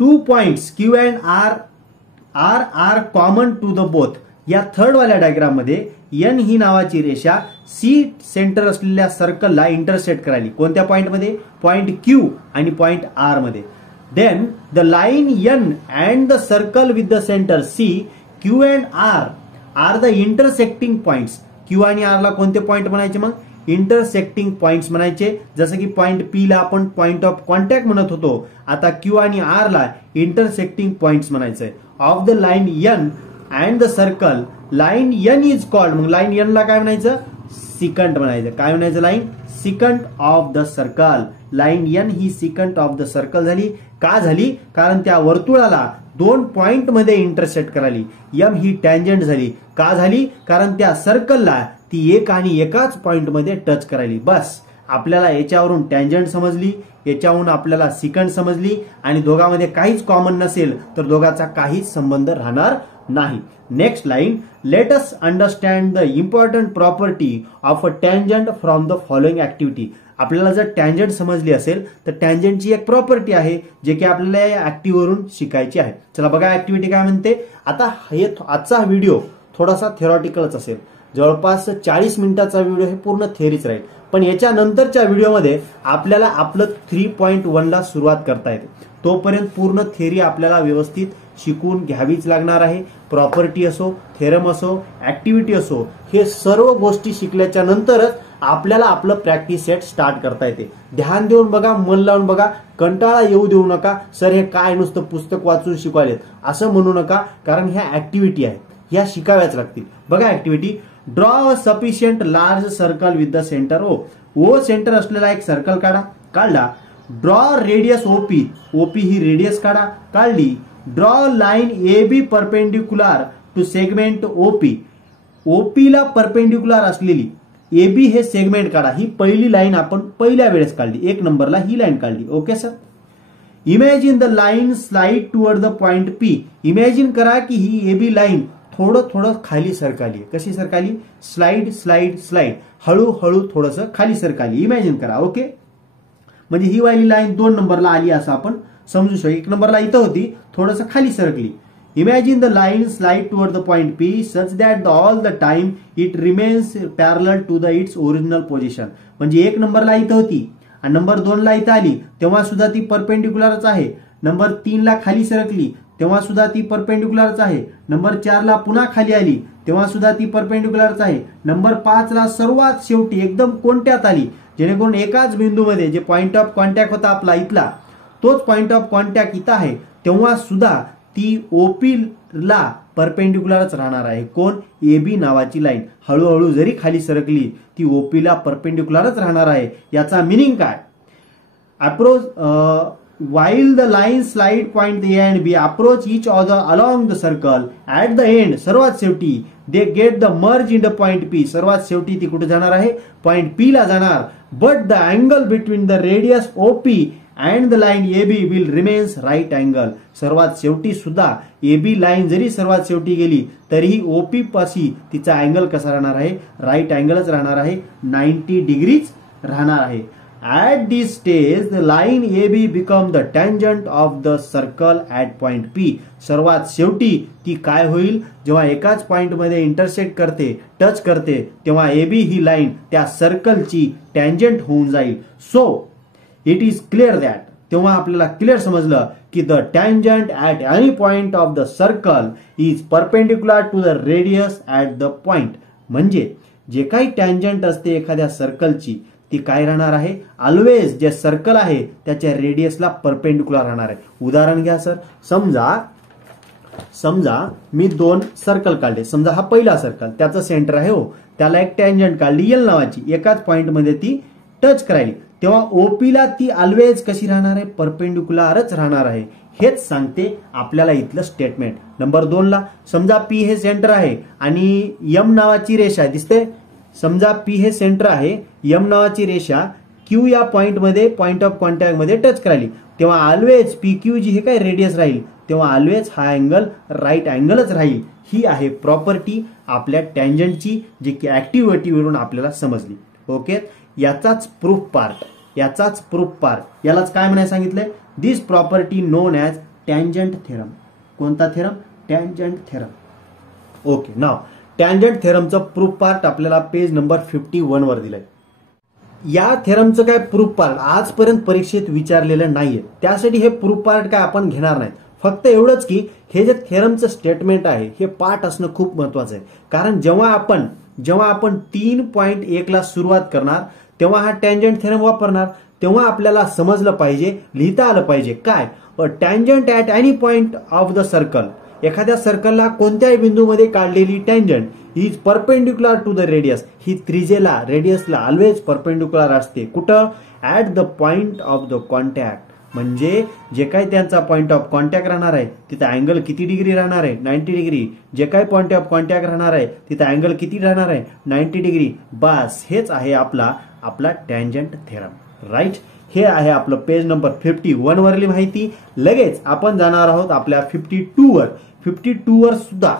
2 points Q and R are common to the both. या थर्ड वाल्या डायग्राम मध्ये एन ही नावाची रेषा सी सेंटर असलेल्या सर्कलला इंटरसेक्ट करायली. कोणत्या पॉइंट मध्ये, पॉइंट क्यू आणि पॉइंट आर मध्ये. Then the line N and the circle with the centre C, Q and R are the intersecting points. Q आणि आर ला कोणते पॉइंट म्हणायचे, मग इंटरसेक्टिंग पॉइंट्स म्हणायचे. जसं की पॉइंट पी ला आपण पॉइंट ऑफ कॉन्टॅक्ट म्हणत होतो, आता क्यू आणि आर ला इंटरसेक्टिंग पॉइंट्स म्हणायचंय. Of the line N and the circle, line N is called, मग लाईन एन ला काय म्हणायचं, सिकंट म्हणायचं. काय म्हणायचं, line secant of the circle. Line N ही सिकंट ऑफ द सर्कल झाली. का झाली, कारण त्या वर्तुळाला 2 पॉइंट मध्ये इंटरसेक्ट करायली. एम ही टँजंट झाली. का झाली, कारण त्या सर्कलला ती एक आणि एकाच पॉइंट मध्ये टच करायली. बस आपल्याला याच्यावरून टँजंट समजली, याच्यावरून आपल्याला सिकंट समजली, आणि दोघांमध्ये काहीच कॉमन नसेल तर दोघांचा काहीच संबंध राहणार नाही. Next line, let us understand the important property of a tangent from the following activity. आपल्याला जर टँजंट समजली असेल तर टँजंटची एक प्रॉपर्टी आहे जे की आपल्याला या ऍक्टिव्हवरून शिकायची आहे. चला बघा ऍक्टिव्हिटी काय म्हणते. आता हे आजचा व्हिडिओ थोडासा थेरॉटिकलच असेल, जवळपास 40 मिनिटाचा व्हिडिओ हे पूर्ण थेअरीच राहील. पण याच्या नंतरच्या व्हिडिओमध्ये आपल्याला आपलं 3.1 ला सुरुवात करता येते. तोपर्यंत पूर्ण थेरी आपल्याला व्यवस्थित शिकून घ्यावीच लागणार आहे. प्रॉपर्टी असो, थेरम असो, ऍक्टिव्हिटी असो, हे सर्व गोष्टी शिकल्याच्या नंतरच आपल्याला आपलं प्रॅक्टिस सेट स्टार्ट करता येते. ध्यान देऊन बघा, मन लावून बघा, कंटाळा येऊ देऊ नका. सर हे काय नुसतं पुस्तक वाचून शिकवायलेत असं म्हणू नका, कारण ह्या ऍक्टिव्हिटी आहेत, ह्या शिकाव्याच लागतील. बघा activity, draw a sufficient large circle with the centre O. O centre असलेला एक सर्कल काढा, काढला. ड्रॉ रेडियस ओपी, ओपी ही रेडियस काढा, काढली. Draw line A B perpendicular to segment OP, OP ला परपेंडिक्युलर असलेली ए बी हे सेगमेंट काढा. ही पहिली लाईन आपण पहिल्या वेळेस काढली, 1 नंबरला ही लाईन काढली. Okay sir. Imagine the line slide toward the point P. Imagine करा की ही ए बी लाईन थोडं थोडं खाली सरकाली. कशी सरकाली? स्लाइड स्लाइड स्लाइड, हळूहळू थोडंसं खाली सरकाली. इमॅजिन करा. ओके, म्हणजे ही वाली लाईन 2 नंबरला आली असं आपण समजू शकतो. 1 नंबरला इथं होती, थोडंसं खाली सरकली. Imagine the line slide toward the point P such that all the time it remains parallel to its original position. म्हणजे 1 नंबरला इथं होती आणि नंबर 2 ला इथं आली तेव्हा सुद्धा ती परपेंडिक्युलरच आहे. नंबर 3 ला खाली सरकली तेव्हा सुद्धा ती परपेंडिक्युलरच आहे. नंबर 4 ला पुन्हा खाली आली तेव्हा सुद्धा ती परपेंडिक्युलरच आहे. नंबर 5 ला सर्वात शेवटी एकदम कोणत्यात आली, जेणेकरून एकाच बिंदूमध्ये जे पॉइंट ऑफ कॉन्टॅक्ट होता आपला इथला, तोच पॉइंट ऑफ कॉन्टॅक्ट इथं आहे, तेव्हा सुद्धा ती ओपी ला परपेंडिक्युलरच राहणार आहे. कोण? ए बी नावाची लाईन हळूहळू जरी खाली सरकली ती ओपी ला परपेंडिक्युलरच राहणार आहे. याचा मिनिंग काय? Approach while the line slide point A and B approach each other along the circle at the end, सर्वात शेवटी they get the merge in the point P. सर्वात शेवटी ती कुठे जाणार आहे? पॉइंट P ला जाणार. But the angle between the radius OP and the line AB will remains right angle. सर्वात शेवटी सुद्धा AB लाईन जरी सर्वात शेवटी गेली तरीही OP पाशी तिचा अँगल कसा राहणार आहे? राईट अँगलच राहणार आहे, 90 डिग्रीज राहणार आहे. At this stage, the line AB become the tangent of the circle at point P. सर्वात शेवटी ती काय होईल? जेव्हा एकाच पॉइंट मध्ये इंटरसेक्ट करते, टच करते, तेव्हा AB ही लाईन त्या सर्कलची टँजंट होऊन जाईल. So it is clear that, तेव्हा आपल्याला क्लिअर समजलं की the tangent at any point of the circle is perpendicular to the radius at the point. म्हणजे जे काही टँजंट असते एखाद्या सर्कलची ती काय राहणार आहे? ऑलवेज जे सर्कल आहे त्याच्या रेडियसला परपेंडिक्युलर राहणार आहे. उदाहरण घ्या सर, समजा मी 2 सर्कल काढले. समजा हा पहिला सर्कल, त्याचं सेंटर आहे हो, त्याला एक टँजंट काढली एल नावाची, एकाच पॉइंट मध्ये ती टच करायली, तेव्हा ओपी ला ती ऑलवेज कशी राहणार आहे? परपेंडिक्युलरच राहणार आहे. हेच सांगते आपल्याला इथलं स्टेटमेंट. नंबर 2 ला समजा पी हे सेंटर आहे आणि एम नावाची रेषा दिसते. समजा पी हे सेंटर आहे, एम नावाची रेषा क्यू या पॉइंट मध्ये, पॉइंट ऑफ कॉन्टॅक्ट मध्ये टच करायली, तेव्हा ऑलवेज पी क्यू जी हे काय रेडियस राहील, तेव्हा ऑलवेज हा अँगल राईट अँगलच राहील. ही आहे प्रॉपर्टी आपल्या टँजंटची, जी की ऍक्टिव्हिटीवरून आपल्याला समजली. ओके, याचाच प्रूफ पार्ट, यालाच काय म्हणायला सांगितलंय? This property known as tangent theorem. कोणता थेरम? Tangent theorem. ओके, नाव टँजंट थेरमचं प्रूफ पार्ट आपल्याला पेज नंबर 51 वर दिलंय. या थेरमचं काय प्रूफ पार्ट आजपर्यंत परीक्षेत विचारलेलं नाहीये, त्यासाठी हे प्रूफ पार्ट काय आपण घेणार नाही. फक्त एवढंच की हे जे थेरमचं स्टेटमेंट आहे हे पार्ट असणं खूप महत्वाचं आहे. कारण जेव्हा आपण 3.1 ला सुरुवात करणार तेव्हा हा टँजंट थेरम वापरणार, तेव्हा आपल्याला समजलं पाहिजे, लिहिता आलं पाहिजे काय? Tangent at any point of the circle, एखाद्या सर्कलला कोणत्याही बिंदूमध्ये काढलेली tangent is perpendicular to the radius. ही त्रिज्येला, रेडियसला ऑलवेज परपेंडिक्युलर असते. कुठं? At the point of the contact. म्हणजे जे काही त्यांचा पॉइंट ऑफ कॉन्टॅक्ट राहणार आहे तिथं अँगल किती डिग्री राहणार आहे? 90 डिग्री. जे काही पॉइंट ऑफ कॉन्टॅक्ट राहणार आहे तिथं अँगल किती राहणार आहे? 90 डिग्री. बस हेच आहे आपला टँजंट थेरम. राईट, हे आहे आपलं पेज नंबर 51 वरली माहिती. लगेच आपण जाणार आहोत आपल्या 52 वर. 52 वर सुद्धा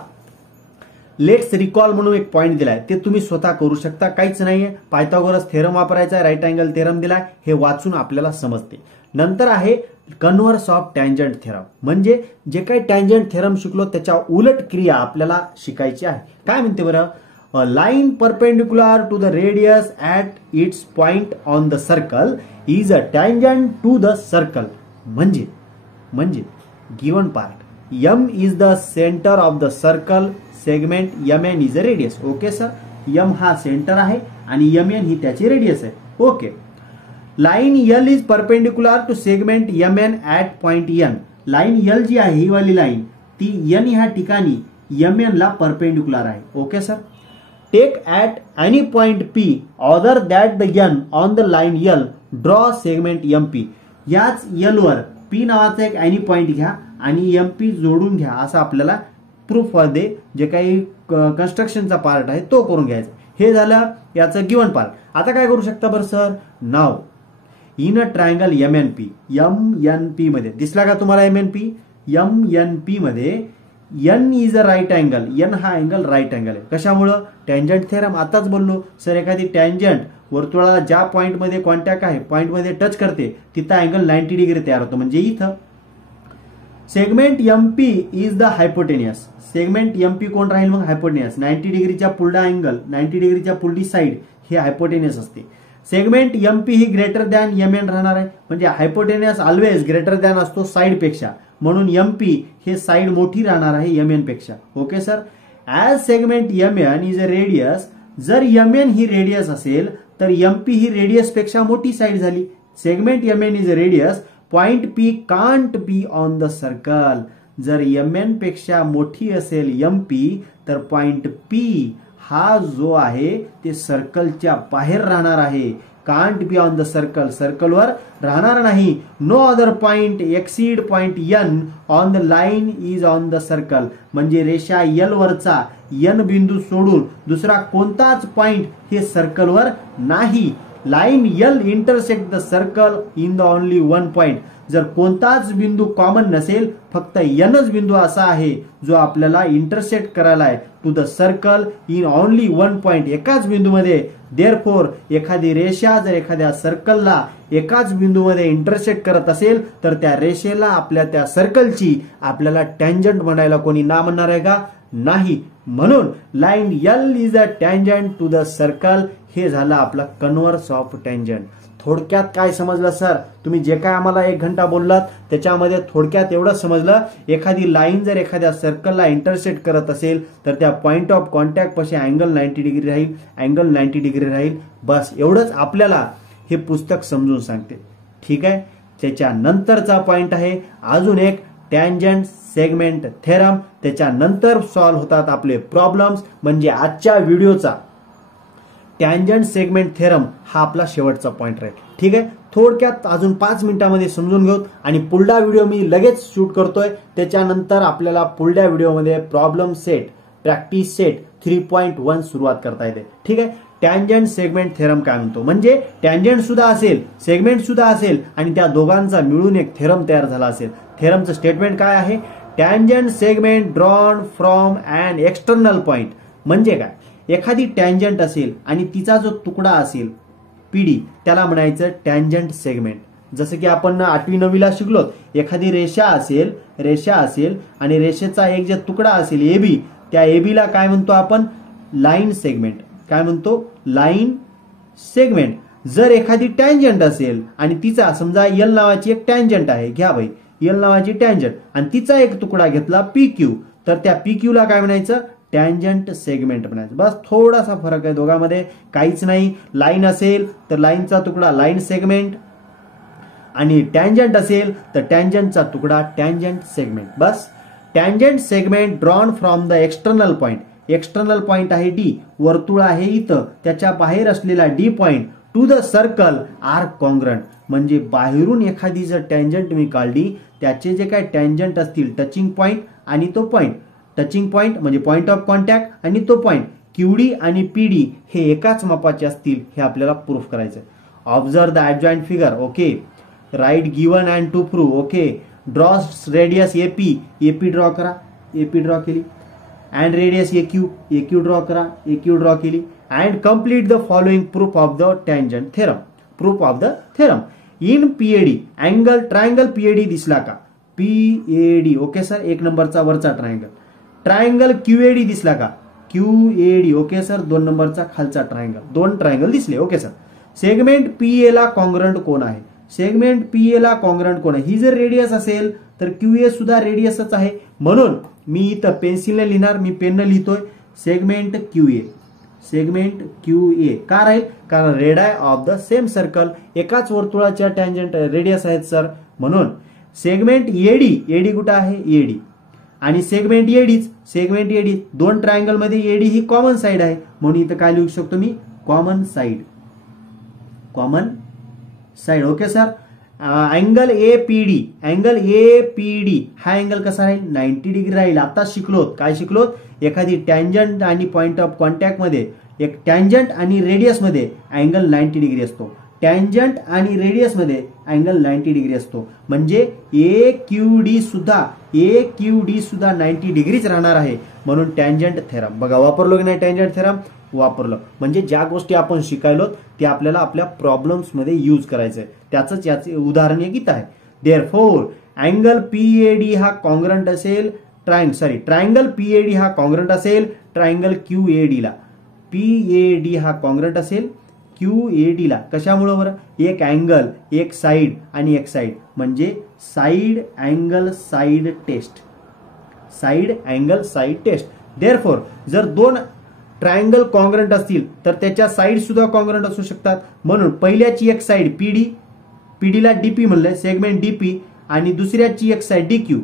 लेट्स रिकॉल म्हणून एक पॉइंट दिलाय, ते तुम्ही स्वतः करू शकता, काहीच नाहीये. पायथागोरस थेरम वापरायचा आहे, राईट अँगल थेरम दिलाय, हे वाचून आपल्याला समजते. नंतर आहे कन्व्हर्स ऑफ टँजंट थेरम, म्हणजे जे काही टँजंट थेरम शिकलो त्याच्या उलट क्रिया आपल्याला शिकायची आहे. काय म्हणते बरं? A line perpendicular to the radius at its point on the circle is a tangent to the circle. म्हणजे given part M is the centre of the circle, segment M N is a radius. Okay sir, M हा centre आहे आणि M N ही त्याची radius आहे. Okay. Line L is perpendicular to segment M N at point N. Line L जी आहे ही वाली लाईन ती एन ह्या ठिकाणी एम एन ला परपेंडिक्युलर आहे. Okay sir. Take at any point P other that the N on the line L draw segment M P. याच एल वर पी नावाचा एक एनी पॉइंट घ्या आणि एम पी जोडून घ्या असं आपल्याला प्रूफ मध्ये जे काही कन्स्ट्रक्शनचा पार्ट आहे तो करून घ्यायचा. हे झालं याचं गिवन पार्ट. आता काय करू शकता बरं सर, नाव in a triangle M N P मध्ये दिसला का तुम्हाला एम एन पी मध्ये N is a right angle. N हा अँगल राईट अँगल आहे. कशामुळं, टँजंट थेरम. आताच बोललो सर, एखादी टँजंट वर्तुळाला ज्या पॉइंट मध्ये कॉन्टॅक्ट आहे, पॉइंट मध्ये टच करते, तिथं अँगल 90 डिग्री तयार होतो. म्हणजे इथं segment MP is the hypotenuse. Segment MP कोण राहील मग, हायपोटेनियस. 90 डिग्रीच्या पुढला अँगल, 90 डिग्रीच्या पुढली साईड हे हायपोटेनियस असते. सेगमेंट एमपी ही ग्रेटर दॅन एम एन राहणार आहे. म्हणजे हायपोटेनियस ऑलवेज ग्रेटर दॅन असतो साईड पेक्षा, म्हणून एमपी हे साईड मोठी राहणार आहे एम एन पेक्षा. Okay sir. As segment M N is a radius, जर एम एन ही रेडियस असेल तर एमपी ही रेडियस पेक्षा मोठी साईड झाली. Segment M N is a radius, point P can't be on the circle. जर एम एन पेक्षा मोठी असेल एमपी तर पॉइंट पी हा जो आहे ते सर्कलच्या बाहेर राहणार आहे. Can't be on the circle, सर्कलवर राहणार नाही. No other point except point N on the line is on the circle. म्हणजे रेषा एल वरचा एन बिंदू सोडून दुसरा कोणताच पॉइंट हे सर्कलवर नाही. Line L intersect the circle in the only one point. जर कोणताच बिंदू कॉमन नसेल, फक्त एनच बिंदू असा आहे जो आपल्याला इंटरसेक्ट करायला आहे to the circle in only one point, एकाच बिंदूमध्ये. देअरफॉर एखादी रेषा जर एखाद्या सर्कलला एकाच बिंदूमध्ये इंटरसेक्ट करत असेल तर त्या रेषेला, आपल्या त्या सर्कलची आपल्याला टँजंट म्हणायला कोणी ना म्हणणार आहे का, नाही. म्हणून line L is a tangent to the circle. हे झालं आपलं कन्व्हर्स ऑफ टँजंट. थोडक्यात काय समजलं सर, तुम्ही जे काय आम्हाला 1 घंटा बोललात त्याच्यामध्ये थोडक्यात एवढं समजलं, एखादी लाईन जर एखाद्या सर्कलला इंटरसेक्ट करत असेल तर त्या पॉइंट ऑफ कॉन्टॅक्ट पाशी अँगल 90 डिग्री राहील, अँगल 90 डिग्री राहील. बस एवढंच आपल्याला हे पुस्तक समजून सांगते. ठीक आहे. त्याच्यानंतरचा पॉइंट आहे अजून एक, टँजंट सेगमेंट थेरम. त्याच्यानंतर सॉल्व्ह होतात आपले प्रॉब्लेम्स. म्हणजे आजच्या व्हिडिओचा टँजंट सेगमेंट थेरम हा आपला शेवटचा पॉइंट राहील. ठीक आहे. थोडक्यात अजून 5 मिनिटांमध्ये समजून घेऊ आणि पुढला व्हिडिओ मी लगेच शूट करतोय. त्याच्यानंतर आपल्याला पुढल्या व्हिडिओमध्ये प्रॉब्लेम सेट, प्रॅक्टिस सेट 3.1 सुरुवात करता येते. ठीक आहे. टँजंट सेगमेंट थेरम काय म्हणतो, म्हणजे टँजंट सुद्धा असेल, सेगमेंट सुद्धा असेल आणि त्या दोघांचा मिळून एक थेरम तयार झाला असेल. थेरमचं स्टेटमेंट काय आहे, tangent segment drawn from an external point. म्हणजे काय, एखादी टँजंट असेल आणि तिचा जो तुकडा असेल पीडी, त्याला म्हणायचं टँजंट सेगमेंट. जसं की आपण 8वी 9वीला शिकलो, एखादी रेषा असेल आणि रेषेचा एक जे तुकडा असेल एबी, त्या एबीला काय म्हणतो आपण, लाईन सेगमेंट. काय म्हणतो, लाईन सेगमेंट. जर एखादी टँजंट असेल आणि तिचा समजा एल नावाची एक टँजंट आहे, घ्या भाई एल नावाची टँजंट, आणि तिचा एक तुकडा घेतला पी क्यू, तर त्या पी क्यूला काय म्हणायचं, टँजंट सेगमेंट म्हणायचं. बस थोडासा फरक आहे दोघांमध्ये, काहीच नाही. लाईन असेल तर लाईनचा तुकडा लाईन सेगमेंट आणि टँजंट असेल तर टँजंटचा तुकडा टँजंट सेगमेंट. बस. Tangent segment drawn from the external point. External point आहे डी, वर्तुळ आहे इथं, त्याच्या बाहेर असलेला D point to the circle are congruent. म्हणजे बाहेरून एखादी जर टँजंट मी काढली, त्याचे जे काय टँजंट असतील, टचिंग पॉइंट आणि तो पॉइंट, टचिंग पॉइंट म्हणजे पॉइंट ऑफ कॉन्टॅक्ट आणि तो पॉइंट, क्यूडी आणि पीडी हे एकाच मापाचे असतील, हे आपल्याला प्रूफ करायचं. Observe the adjoint figure. Okay. Right given and to prove. Okay. Draw radius AP, AP draw करा, एपी ड्रॉ केली. And radius AQ, AQ draw करा, एक्यू ड्रॉ केली. And complete the following proof of the tangent theorem. Proof of the theorem. In PAD angle, triangle PAD दिसला का, PAD. Okay sir, 1 नंबरचा वरचा triangle. Triangle क्यूएडी दिसला का, QAD. Okay sir, 2 नंबरचा खालचा ट्रायंगल, 2 ट्रायंगल दिसले. Okay sir. सेगमेंट PA ला कॉन्ग्रंट कोण आहे? सेगमेंट PA ला कॉन्ग्रंट कोण आहे? ही जर रेडियस असेल तर QA सुद्धा रेडियसच आहे. म्हणून मी इथं पेन्सिलने लिहिणार, मी पेनने लिहितोय सेगमेंट QA. सेगमेंट QA का राहील? कारण radii of the same circle, एकाच वर्तुळाच्या टँजंट रेडियस आहेत सर. म्हणून सेगमेंट AD कुठं आहे? AD. आणि सेगमेंट AD 2 ट्रायंगल मध्ये AD ही कॉमन साइड आहे. म्हणून इथं काय लिहू शकतो मी? Common side. Okay sir. Angle APD हा अँगल कसा राहील? 90 डिग्री राहील. आता शिकलोत, काय शिकलोत? एखादी टँजंट आणि पॉइंट ऑफ कॉन्टॅक्ट मध्ये, एक टँजंट आणि रेडियस मध्ये अँगल 90 डिग्री असतो. टँजंट आणि रेडियस मध्ये अँगल 90 डिग्री असतो. म्हणजे AQD सुद्धा 90 डिग्रीच राहणार आहे. म्हणून टँजंट थेरम बघा वापरलो की नाही? टँजंट थेरम वापरलं म्हणजे ज्या गोष्टी आपण शिकायलो ते आपल्याला आपल्या प्रॉब्लेम्स मध्ये यूज करायचंय. त्याच याचे उदाहरण एक इथं आहे. देअरफॉर अँगल PAD हा कॉन्ग्रंट असेल ट्रायंगल PAD हा कॉन्ग्रंट असेल ट्रायंगल QAD ला. PAD हा कॉन्ग्रंट असेल QAD ला. कशामुळे बरं? एक अँगल, एक साइड आणि एक साइड म्हणजे side angle side test. Therefore जर 2 ट्रायंगल कॉन्ग्रंट असतील तर त्याच्या साइड सुद्धा कॉन्ग्रंट असू शकतात. म्हणून पहिल्याची एक साइड PD ला DP म्हणलंय, सेगमेंट DP, आणि दुसऱ्याची एक साइड DQ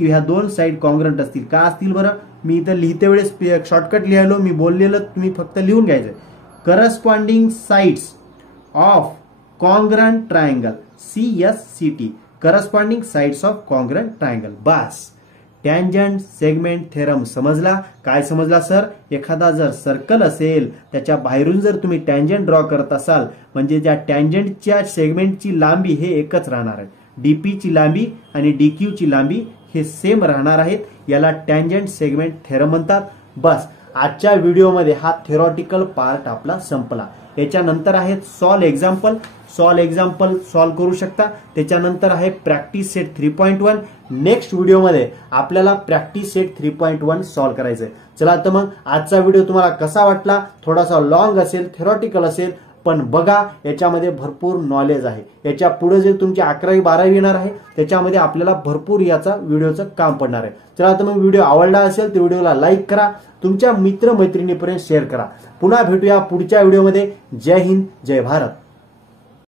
ह्या 2 साइड कॉन्ग्रंट असतील. का असतील बरं? मी इथं लिहिते वेळेस शॉर्टकट लिहायलो, मी बोललेलं तुम्ही फक्त लिहून घ्यायचं. Corresponding sides of congruent triangle, CSCT, corresponding sides of congruent triangle. Bus tangent segment theorem समजला. काय समजला सर? एखादा जर सर्कल असेल त्याच्या बाहेरून जर तुम्ही टँजंट ड्रॉ करत असाल म्हणजे त्या टँजंटच्या सेगमेंटची लांबी हे एकच राहणार आहे. DP ची लांबी आणि DQ ची लांबी हे सेम राहणार आहेत. याला टँजंट सेगमेंट थेरम म्हणतात. बस आजच्या व्हिडिओमध्ये हा थेरॉटिकल पार्ट आपला संपला. याच्यानंतर आहेत सॉल्व एक्झाम्पल सॉल्व करू शकता. त्याच्यानंतर आहे प्रॅक्टिस सेट 3.1. नेक्स्ट व्हिडिओमध्ये आपल्याला प्रॅक्टिस सेट 3.1 सॉल्व करायचंय. चला तर मग आजचा व्हिडिओ तुम्हाला कसा वाटला? थोडासा लॉंग असेल, थेरॉटिकल असेल, पण बघा याच्यामध्ये भरपूर नॉलेज आहे. याच्या पुढे जे तुमची 11वी 12वी येणार आहे त्याच्यामध्ये आपल्याला भरपूर याचा व्हिडिओचं काम पडणार आहे. चला तर मग व्हिडिओ आवडला असेल तर व्हिडिओला लाईक करा, तुमच्या मित्र मैत्रिणीपर्यंत शेअर करा. पुन्हा भेटूया पुढच्या व्हिडिओमध्ये. जय हिंद, जय भारत.